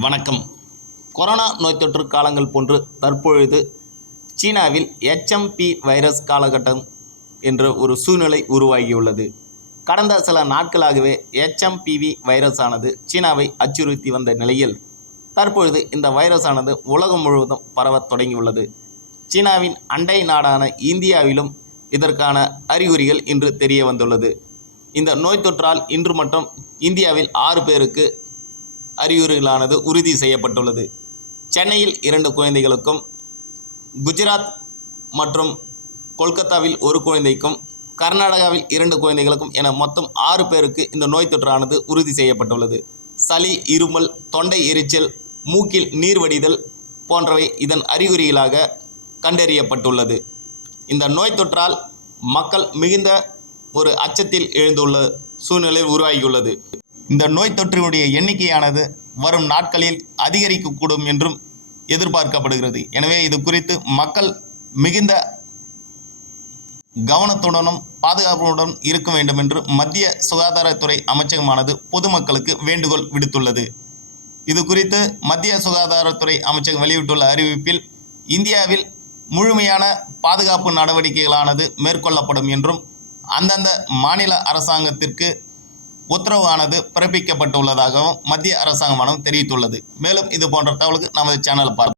வணக்கம். கொரோனா நோய் தொற்று காலங்கள் போன்று தற்பொழுது சீனாவில் எச்எம்பி வைரஸ் காலகட்டம் என்ற ஒரு சூழ்நிலை உருவாகியுள்ளது. கடந்த சில நாட்களாகவே எச்எம்பிவி வைரஸானது சீனாவை அச்சுறுத்தி வந்த நிலையில் தற்பொழுது இந்த வைரஸானது உலகம் முழுவதும் பரவத் தொடங்கியுள்ளது. சீனாவின் அண்டை நாடான இந்தியாவிலும் இதற்கான அறிகுறிகள் இன்று தெரிய வந்துள்ளது. இந்த நோய் தொற்றால் இன்று மட்டும் இந்தியாவில் ஆறு பேருக்கு அறிகுறிகளானது உறுதி செய்யப்பட்டுள்ளது. சென்னையில் இரண்டு குழந்தைகளுக்கும் குஜராத் மற்றும் கொல்கத்தாவில் ஒரு குழந்தைக்கும் கர்நாடகாவில் இரண்டு குழந்தைகளுக்கும் என மொத்தம் ஆறு பேருக்கு இந்த நோய் தொற்றானது உறுதி செய்யப்பட்டுள்ளது. சளி இருமல் தொண்டை எரிச்சல் மூக்கில் நீர் வடிதல் போன்றவை இதன் அறிகுறிகளாக கண்டறியப்பட்டுள்ளது. இந்த நோய் தொற்றால் மக்கள் மிகுந்த ஒரு அச்சத்தில் எழுந்துள்ள சூழ்நிலை உருவாகியுள்ளது. இந்த நோய் தொற்றினுடைய எண்ணிக்கையானது வரும் நாட்களில் அதிகரிக்கக்கூடும் என்றும் எதிர்பார்க்கப்படுகிறது. எனவே இது குறித்து மக்கள் மிகுந்த கவனத்துடனும் பாதுகாப்புடன் இருக்க வேண்டும் என்று மத்திய சுகாதாரத்துறை அமைச்சகமானது பொதுமக்களுக்கு வேண்டுகோள் விடுத்துள்ளது. இது குறித்து மத்திய சுகாதாரத்துறை அமைச்சகம் வெளியிட்டுள்ள அறிவிப்பில் இந்தியாவில் முழுமையான பாதுகாப்பு நடவடிக்கைகளானது மேற்கொள்ளப்படும் என்றும் அந்தந்த மாநில அரசாங்கத்திற்கு உத்தரவானது பிறப்பிக்கப்பட்டுள்ளதாகவும் மத்திய அரசாங்கமானது தெரிவித்துள்ளது. மேலும் இது போன்ற தகவலுக்கு நமது சேனலை பார்க்க